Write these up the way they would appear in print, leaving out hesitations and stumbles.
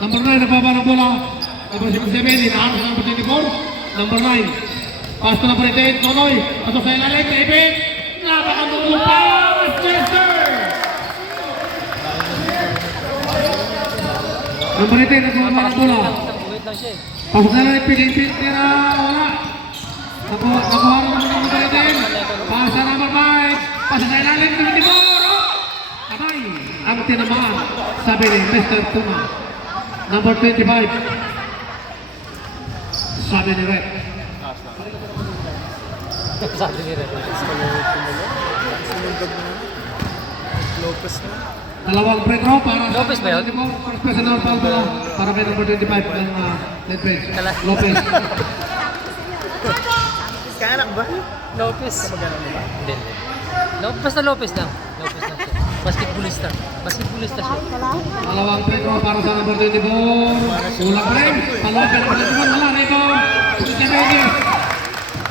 Number 9, nagbaba ng bola. Number 67, inaano sa number 24. Number 9, pass to number 88, Nonoy. Pasok sa ilalim, David. Napakamulo pa! Chester! Number 18, nagbaba ng bola. Pasok sa ilalim, Pilipin, tira, wala. Nakuha naman ng number 18. Pass sa number 5. Pasok sa ilalim, 24. Abay, ang tinamaan. Sabi ni Mr. Tuma. Number 25. Sabi ni Red. Sabi ni Red. Lopez na. Dalawang free throw para Lopez ba yun? First personal foul bola para kay number 25 ng Red Red. Lopez. Kaanak ba? Lopez. Hindi. Basta Lopez lang. Lopez lang siya. Basketballista. Basketballista siya. Dalawang free throw para sa number 24. Kulang pa rin. Palawakan ng 24. Wala rito.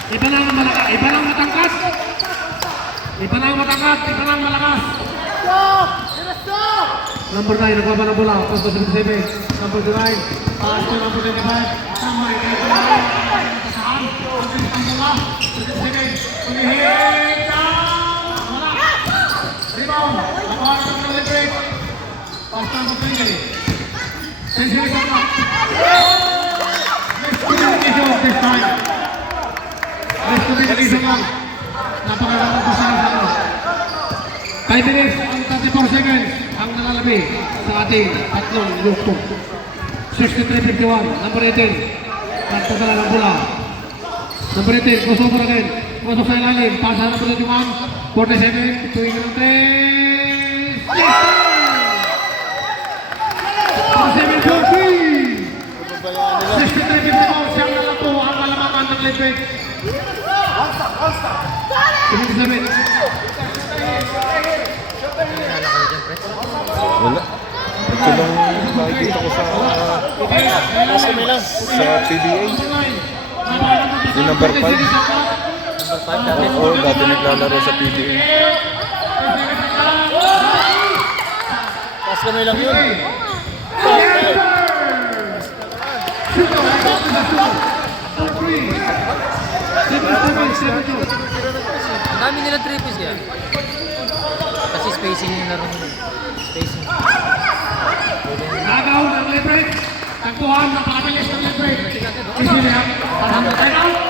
Iba lang ang malakas. Iba lang matangkas. Iba lang matangkas. Iba lang malakas. Number 9, nagbaba ng bola. Pass to 77. Number 9. Pass to number 25. Tama rin kayo. Kasahan. Ang bola. 77. Umihit. Wala. Rebound. Nakuha ng number 23. Pass to number 20. 10 seconds na. Let's communication this time. Let's communication lang. Napakagandang pasahan sa ano. 5 minutes and 34 seconds ang nakalabi sa ating tatlong grupo. 63-51, number 18. Nagpasala ng bola. Number 18, crossover again. Pasok sa ilalim. Pasa ng bola Juman. 47, tuwing ng 3. Yes! 47-40! 63-54, siyang nalapo ang kalamakan ng Ledwig. 77. Wala. Ito lang nakikita ko sa PBA. Yung number 5. Oo, dati naglalaro sa PBA. Tapos kami lang yun. Ang dami nila 3 piece kaya. Kasi spacing yung laro nila. Spacing. Nagaw ng Lebrek. Tagpuhan ng pakabilis ng Lebrek. Isili ang time out.